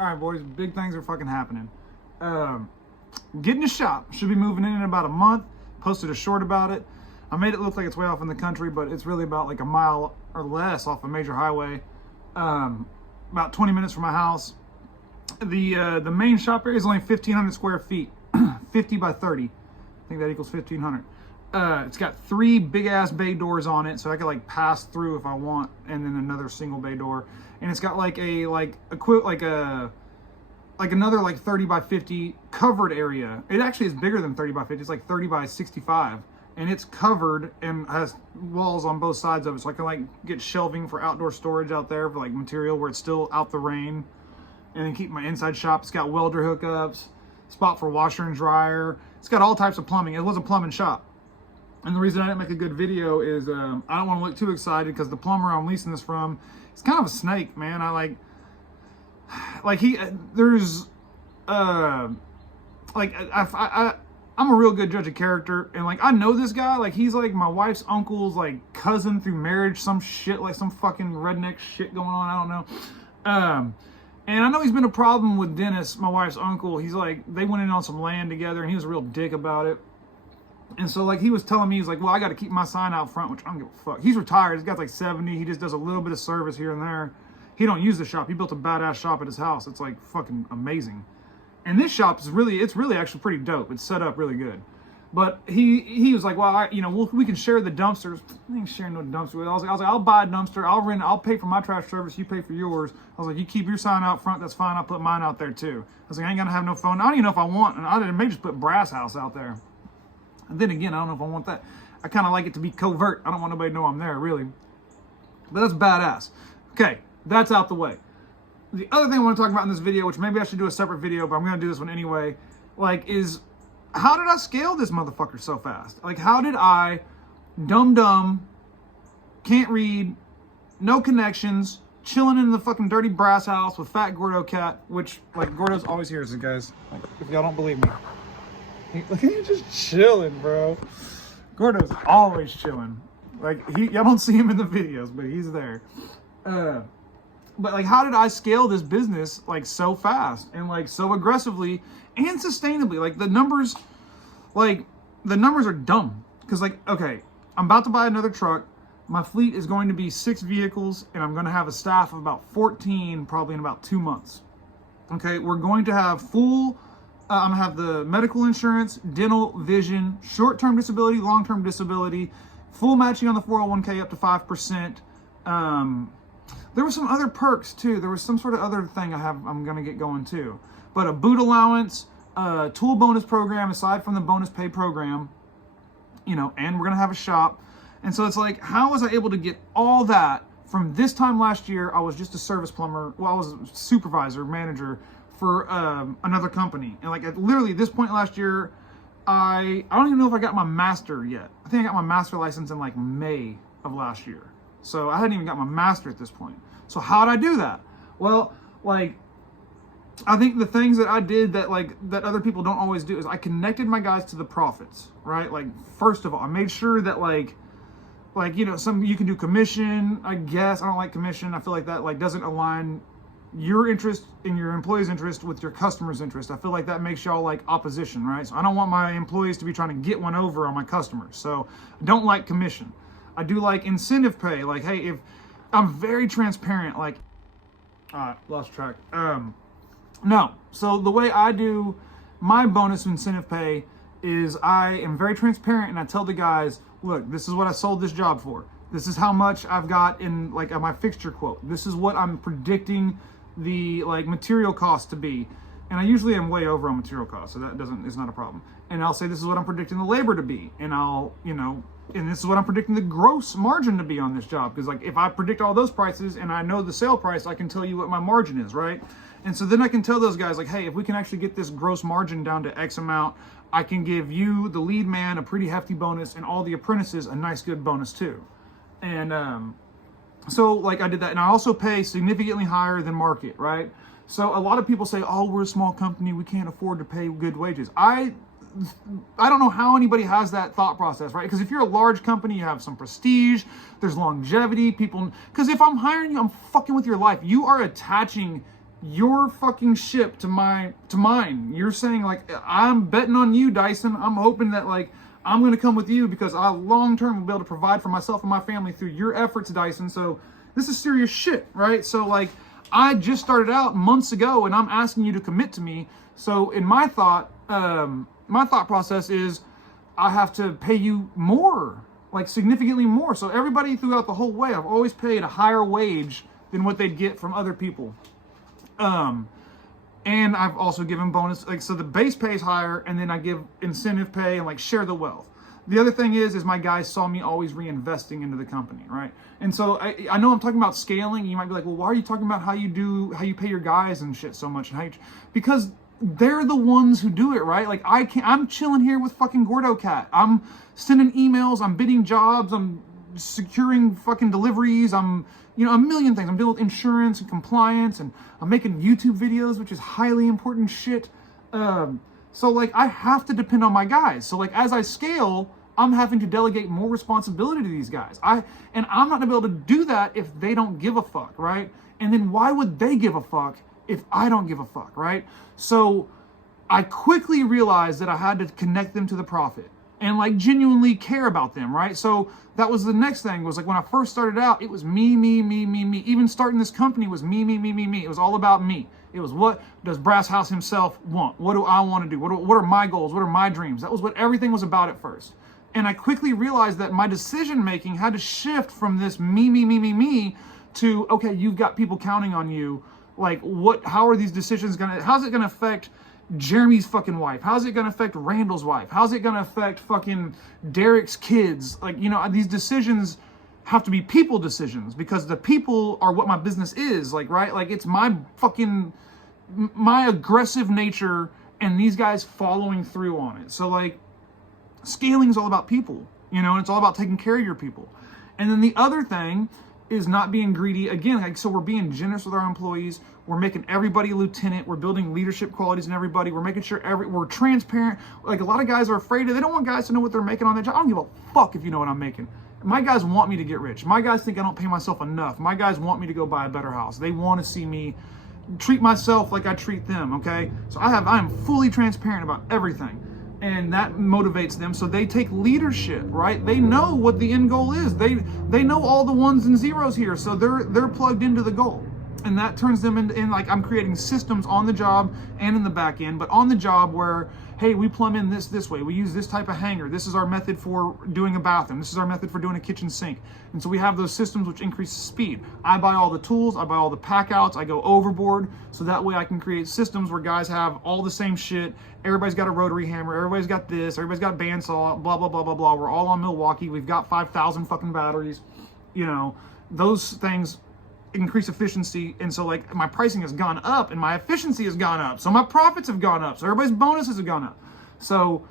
All right, boys, big things are fucking happening. Getting a shop. Should be moving in about a month. Posted a short about it. I made it look like it's way off in the country, but it's really about like a mile or less off a major highway. About 20 minutes from my house. The main shop area is only 1,500 square feet, 50 by 30. I think that equals 1,500. It's got 3 big ass bay doors on it, so I could like pass through if I want, and then another single bay door. And it's got like another like 30 by 50 covered area. It actually is bigger than 30 by 50. It's like 30 by 65, and it's covered and has walls on both sides of it, so I can like get shelving for outdoor storage out there for like material where it's still out the rain, and then keep my inside shop. It's got welder hookups, spot for washer and dryer. It's got all types of plumbing. It was a plumbing shop. And the reason I didn't make a good video is I don't want to look too excited, because the plumber I'm leasing this from, he's kind of a snake, man. I'm a real good judge of character, and like I know this guy, like he's like my wife's uncle's like cousin through marriage, some shit, like some fucking redneck shit going on, I don't know. And I know he's been a problem with Dennis, my wife's uncle. He's like, they went in on some land together, and he was a real dick about it. And so like he was telling me, he's like, well, I got to keep my sign out front, which I don't give a fuck. He's retired. He's got like 70. He just does a little bit of service here and there. He don't use the shop. He built a badass shop at his house. It's like fucking amazing. And this shop is it's really actually pretty dope. It's set up really good. But he was like, well, we can share the dumpsters. I ain't sharing no dumpster. I was like, I'll buy a dumpster. I'll pay for my trash service. You pay for yours. I was like, you keep your sign out front. That's fine. I'll put mine out there too. I was like, I ain't gonna have no phone. I don't even know if I want. And I may just put Brass House out there. And then again, I don't know if I want that. I kind of like it to be covert. I don't want nobody to know I'm there, really. But that's badass. Okay, that's out the way. The other thing I want to talk about in this video, which maybe I should do a separate video, but I'm going to do this one anyway, like, is how did I scale this motherfucker so fast? Like, how did I, dumb, can't read, no connections, chilling in the fucking dirty Brass House with Fat Gordo Cat, which, like, Gordo's always here, so guys, like, if y'all don't believe me. Look at him just chilling, bro. Gordo's always chilling. Like, y'all don't see him in the videos, but he's there. But like, how did I scale this business like so fast and like so aggressively and sustainably? Like the numbers are dumb. Because like, okay, I'm about to buy another truck. My fleet is going to be 6 vehicles, and I'm going to have a staff of about 14 probably in about 2 months. Okay, we're going to have I'm gonna have the medical insurance, dental, vision, short-term disability, long-term disability, full matching on the 401k up to 5%. There were some other perks too. There was some sort of other thing I'm gonna get going too. But a boot allowance, tool bonus program aside from the bonus pay program, and we're gonna have a shop. And so it's like, how was I able to get all that from this time last year? I was just a service plumber. Well, I was a supervisor, manager for another company, and like at literally this point last year, I don't even know if I got my master yet. I think I got my master license in like May of last year, so I hadn't even got my master at this point. So how did I do that? Well, like, I think the things that I did that other people don't always do is I connected my guys to the profits, right? Like, first of all, I made sure that like some you can do commission. I guess I don't like commission. I feel like that like doesn't align your interest in your employees' interest with your customers' interest. I feel like that makes y'all like opposition, right? So I don't want my employees to be trying to get one over on my customers. So I don't like commission. I do like incentive pay. Like, hey, if I'm very transparent, like, lost track. No. So the way I do my bonus incentive pay is I am very transparent, and I tell the guys, look, this is what I sold this job for. This is how much I've got in like my fixture quote. This is what I'm predicting the like material cost to be, and I usually am way over on material cost, so it's not a problem. And I'll say this is what I'm predicting the labor to be, and and this is what I'm predicting the gross margin to be on this job, because like if I predict all those prices and I know the sale price, I can tell you what my margin is, right? And so then I can tell those guys like, hey, if we can actually get this gross margin down to X amount, I can give you, the lead man, a pretty hefty bonus, and all the apprentices a nice good bonus too. And so like I did that, and I also pay significantly higher than market, right? So a lot of people say, oh, we're a small company, we can't afford to pay good wages. I don't know how anybody has that thought process, right? Because if you're a large company, you have some prestige, there's longevity, people, because if I'm hiring you, I'm fucking with your life. You are attaching your fucking ship to mine. You're saying like, I'm betting on you, Dyson. I'm hoping that like I'm gonna come with you because I long term will be able to provide for myself and my family through your efforts, Dyson. So this is serious shit, right? So like I just started out months ago and I'm asking you to commit to me. So in my thought process is I have to pay you more, like significantly more. So everybody throughout the whole way, I've always paid a higher wage than what they'd get from other people. And I've also given bonus, like, so the base pay is higher and then I give incentive pay and like share the wealth. The other thing is my guys saw me always reinvesting into the company, right? And so I know I'm talking about scaling. You might be like, well, why are you talking about how you pay your guys and shit so much? And because they're the ones who do it, right? Like I'm chilling here with fucking Gordo Cat. I'm sending emails, I'm bidding jobs, I'm securing fucking deliveries, I'm, you know, a million things. I'm dealing with insurance and compliance, and I'm making YouTube videos, which is highly important shit. So like I have to depend on my guys. So like as I scale, I'm having to delegate more responsibility to these guys. I'm not gonna be able to do that if they don't give a fuck, right? And then why would they give a fuck if I don't give a fuck, right? So I quickly realized that I had to connect them to the profit and like genuinely care about them, right? So that was the next thing, was like when I first started out, it was me. Even starting this company was me. It was all about me. It was, what does Brass House himself want? What do I want to do? What are my goals? What are my dreams? That was what everything was about at first. And I quickly realized that my decision making had to shift from this me to, okay, you've got people counting on you. Like how are these decisions how's it gonna affect Jeremy's fucking wife? How's it gonna affect Randall's wife? How's it gonna affect fucking Derek's kids? Like, you know, these decisions have to be people decisions because the people are what my business is, like, right? Like it's my aggressive nature and these guys following through on it. So like scaling is all about people, you know, and it's all about taking care of your people. And then the other thing is not being greedy. Again, like, so we're being generous with our employees. We're making everybody a lieutenant. We're building leadership qualities in everybody. We're making sure we're transparent. Like a lot of guys are afraid they don't want guys to know what they're making on their job. I don't give a fuck if you know what I'm making. My guys want me to get rich. My guys think I don't pay myself enough. My guys want me to go buy a better house. They want to see me treat myself like I treat them, okay? So I am fully transparent about everything. And that motivates them, so they take leadership, right? They know what the end goal is. They know all the ones and zeros here, so they're plugged into the goal. And that turns them in like, I'm creating systems on the job and in the back end, but on the job where, hey, we plumb in this way, we use this type of hanger, this is our method for doing a bathroom, this is our method for doing a kitchen sink. And so we have those systems which increase speed. I buy all the tools, I buy all the pack outs, I go overboard, so that way I can create systems where guys have all the same shit. Everybody's got a rotary hammer, everybody's got this, everybody's got a bandsaw, blah, blah, blah, blah, blah. We're all on Milwaukee, we've got 5,000 fucking batteries. You know, those things increase efficiency, and so like my pricing has gone up and my efficiency has gone up, so my profits have gone up, so everybody's bonuses have gone up. So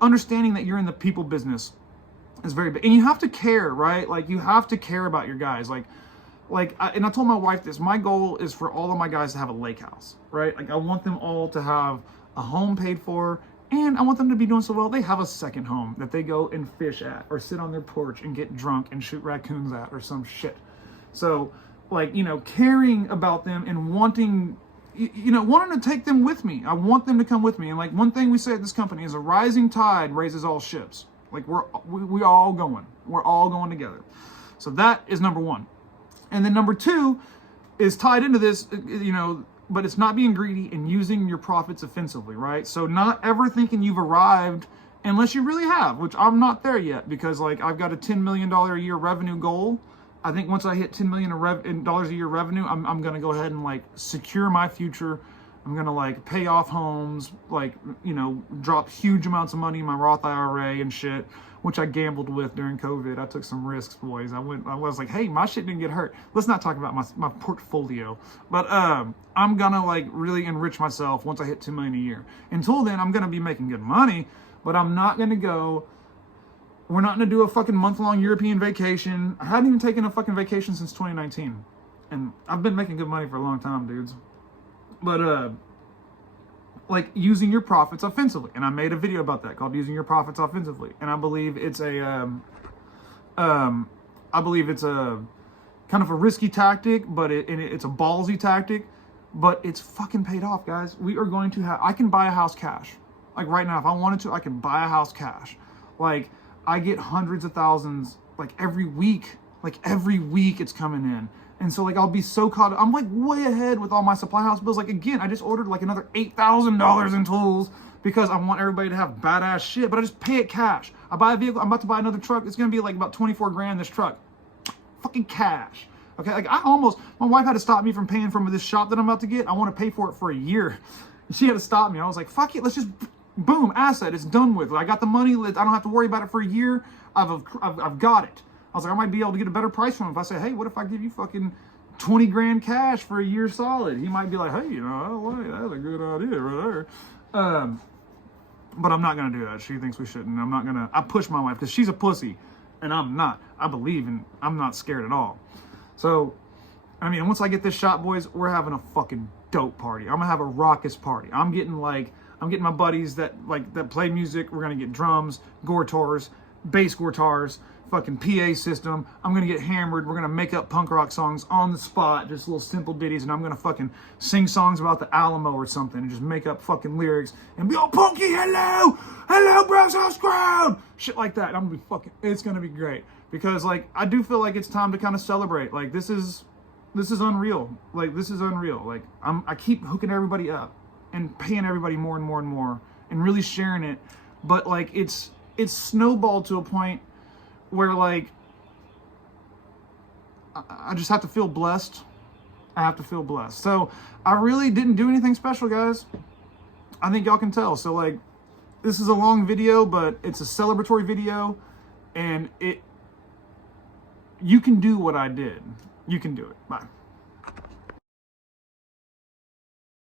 understanding that you're in the people business is very big, and you have to care, right? Like you have to care about your guys. And I told my wife this, my goal is for all of my guys to have a lake house, right? Like I want them all to have a home paid for, and I want them to be doing so well they have a second home that they go and fish at or sit on their porch and get drunk and shoot raccoons at or some shit. So, like, you know, caring about them and wanting to take them with me. I want them to come with me. And like one thing we say at this company is a rising tide raises all ships. Like we're all going. We're all going together. So that is number one. And then number two is tied into this, you know, but it's not being greedy and using your profits offensively, right? So not ever thinking you've arrived unless you really have, which I'm not there yet, because like I've got a $10 million a year revenue goal. I think once I hit $10 million a year revenue, I'm gonna go ahead and like secure my future. I'm gonna like pay off homes, like, you know, drop huge amounts of money in my Roth IRA and shit, which I gambled with during COVID. I took some risks, boys. I was like, hey, my shit didn't get hurt. Let's not talk about my portfolio. But I'm gonna like really enrich myself once I hit 2 million a year. Until then, I'm gonna be making good money, but I'm not gonna go. We're not gonna do a fucking month-long European vacation. I hadn't even taken a fucking vacation since 2019. And I've been making good money for a long time, dudes. But like using your profits offensively. And I made a video about that called Using Your Profits Offensively. And I believe it's a kind of a risky tactic, but it's a ballsy tactic. but it's fucking paid off, guys. We are going to have, I can buy a house cash. Like right now, if I wanted to, I can buy a house cash. Like I get hundreds of thousands, like every week it's coming in. And so like, I'll be so caught up. I'm like way ahead with all my supply house bills. Like again, I just ordered like another $8,000 in tools because I want everybody to have badass shit, but I just pay it cash. I buy a vehicle, I'm about to buy another truck. It's going to be like about 24 grand this truck. Fucking cash. Okay, like my wife had to stop me from paying for this shop that I'm about to get. I want to pay for it for a year. She had to stop me. I was like, fuck it, let's just, boom, asset, it's done with. I got the money, I don't have to worry about it for a year. I've got it. I was like, I might be able to get a better price from him if I say, hey, what if I give you fucking 20 grand cash for a year solid? He might be like, hey, that's a good idea right there. But I'm not going to do that. She thinks we shouldn't. I push my wife because she's a pussy and I'm not. I believe and I'm not scared at all. So, I mean, once I get this shot, boys, we're having a fucking dope party. I'm going to have a raucous party. I'm getting my buddies that play music. We're going to get drums, guitars, bass guitars, fucking PA system. I'm gonna get hammered. We're gonna make up punk rock songs on the spot, just little simple ditties, and I'm gonna fucking sing songs about the Alamo or something and just make up fucking lyrics and be all punky, hello Bros House crowd, shit like that. And I'm gonna be fucking, it's gonna be great because like I do feel like it's time to kind of celebrate. Like this is unreal. Like this is unreal. Like I keep hooking everybody up and paying everybody more and more and more and really sharing it, but like it's snowballed to a point where like I just have to feel blessed. I have to feel blessed. So I really didn't do anything special, guys. I think y'all can tell. So like this is a long video, but it's a celebratory video, and you can do what I did. You can do it. Bye.